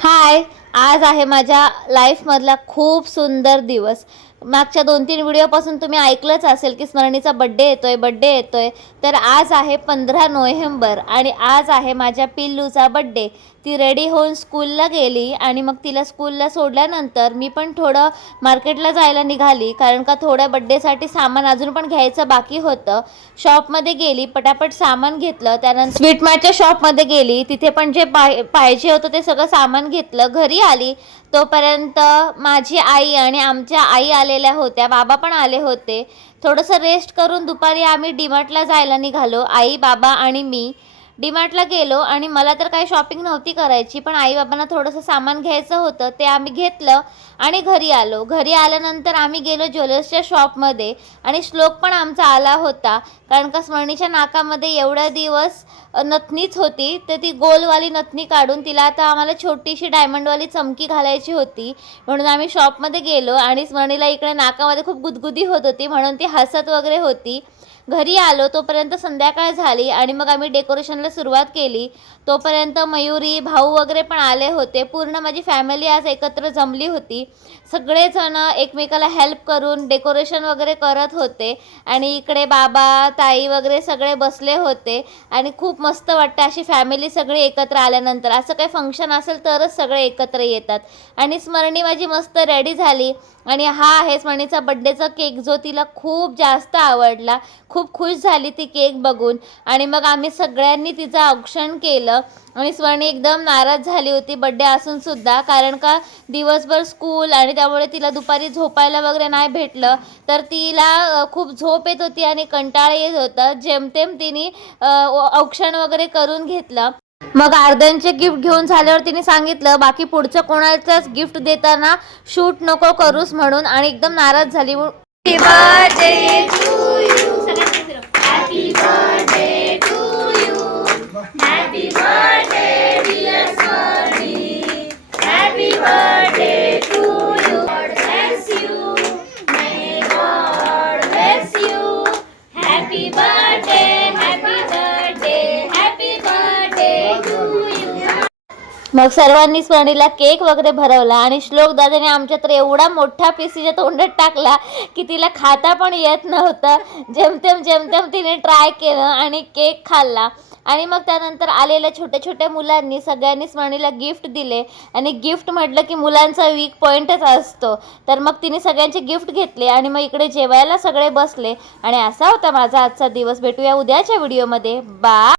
हाय. आज आहे माझ्या लाईफमधला खूप सुंदर दिवस. मागच्या 2-3 व्हिडिओपासून तुम्ही ऐकलंच असेल की स्मरणीचा बड्डे येतोय. तर आज आहे 15 नोव्हेंबर आणि आज आहे माझ्या पिल्लूचा बड्डे. ती रेडी होऊन स्कूलला गेली आणि मग तिला स्कूलला सोडल्यानंतर मी पण थोडं मार्केटला जायला निघाली, कारण का थोड्या बड्डेसाठी सामान अजून पण घ्यायचं बाकी होतं. शॉपमध्ये गेली, पटापट सामान घेतलं. त्यानंतर स्वीट मार्टच्या शॉपमध्ये गेली, तिथे पण जे पाहिजे होतं ते सगळं सामान घेतलं. घरी आली तोपर्यंत माझी आई आणि आमच्या आई आलेल्या होत्या, बाबा पण आले होते. थोडंसं रेस्ट करून दुपारी आम्ही डीमार्टला जायला निघालो, आई, बाबा आणि मी. डीमार्टला गेलो आणि मला तर काही शॉपिंग नव्हती करायची, पण आई बाबांना थोडंसं सामान घ्यायचं होतं, ते आम्ही घेतलं आणि घरी आलो. घरी आल्यानंतर आम्ही गेलो ज्वेलर्सच्या शॉपमध्ये आणि श्लोक पण आमचा आला होता, कारण का स्मरणीच्या नाकामध्ये एवढा दिवस नथनीच होती, तर ती गोलवाली नथनी काढून तिला आता आम्हाला छोटीशी डायमंडवाली चमकी घालायची होती. म्हणून आम्ही शॉपमध्ये गेलो आणि स्मरणीला इकडे नाकामध्ये खूप गुदगुदी होत होती, म्हणून ती हसत वगैरे होती. घरी आलो तोपर्यंत संध्याकाळ झाली आणि मग आम्ही डेकोरेशनला सुरुवात केली. तोपर्यंत मयुरी, भाऊ वगैरे पण आले होते. पूर्ण माझी फॅमिली आज एकत्र जमली होती. सगळेजण एकमेकाला हेल्प करून डेकोरेशन वगैरे करत होते आणि इकडे बाबा, ताई वगैरे सगळे बसले होते आणि खूप मस्त वाटतं अशी फॅमिली सगळी एकत्र आल्यानंतर. असं काही फंक्शन असेल तरच सगळे एकत्र येतात. आणि स्मरणी माझी मस्त रेडी झाली आणि हा आहे स्मरणीचा बड्डेचा केक, जो तिला खूप जास्त आवडला. खूप खुश झाली ती केक बघून आणि मग आम्ही सगळ्यांनी तिचं औक्षण केलं. आणि स्वर्णी एकदम नाराज झाली होती बड्डे असून सुद्धा, कारण का दिवसभर स्कूल आणि त्यामुळे तिला दुपारी झोपायला वगैरे नाही भेटलं, तर तिला खूप झोप येत होती आणि कंटाळा येत होता. जेमतेम तिने औक्षण वगैरे करून घेतलं. मग अर्ध्यांचे गिफ्ट घेऊन झाल्यावर तिने सांगितलं बाकी पुढचं कोणालाच गिफ्ट देताना शूट नको करूस म्हणून, आणि एकदम नाराज झाली. Happy birthday to you. Happy birthday to you. Happy birthday dear Swarni. Happy birthday to you. God bless you. May God bless you. Happy birthday. Happy birthday. Happy birthday to you. मग सर्वांनी स्वर्णीला cake वगैरे भरवला आणि श्लोक दादाने आमच्या तर एवढा मोठा पीस तिच्या तोंडात टाकला की तिला खाता पण येत नव्हतं. जेमतेम तिने ट्राय केलं आणि केक खाल्ला. आणि मग त्यानंतर आलेल्या छोट्या छोट्या मुलांनी सगळ्यांनी स्मरणीला गिफ्ट दिले आणि गिफ्ट म्हटलं की मुलांचा वीक पॉईंटच असतो, तर मग तिने सगळ्यांचे गिफ्ट घेतले आणि मग इकडे जेवायला सगळे बसले. आणि असा होता माझा आजचा दिवस. भेटूया उद्याच्या व्हिडिओमध्ये. बाय.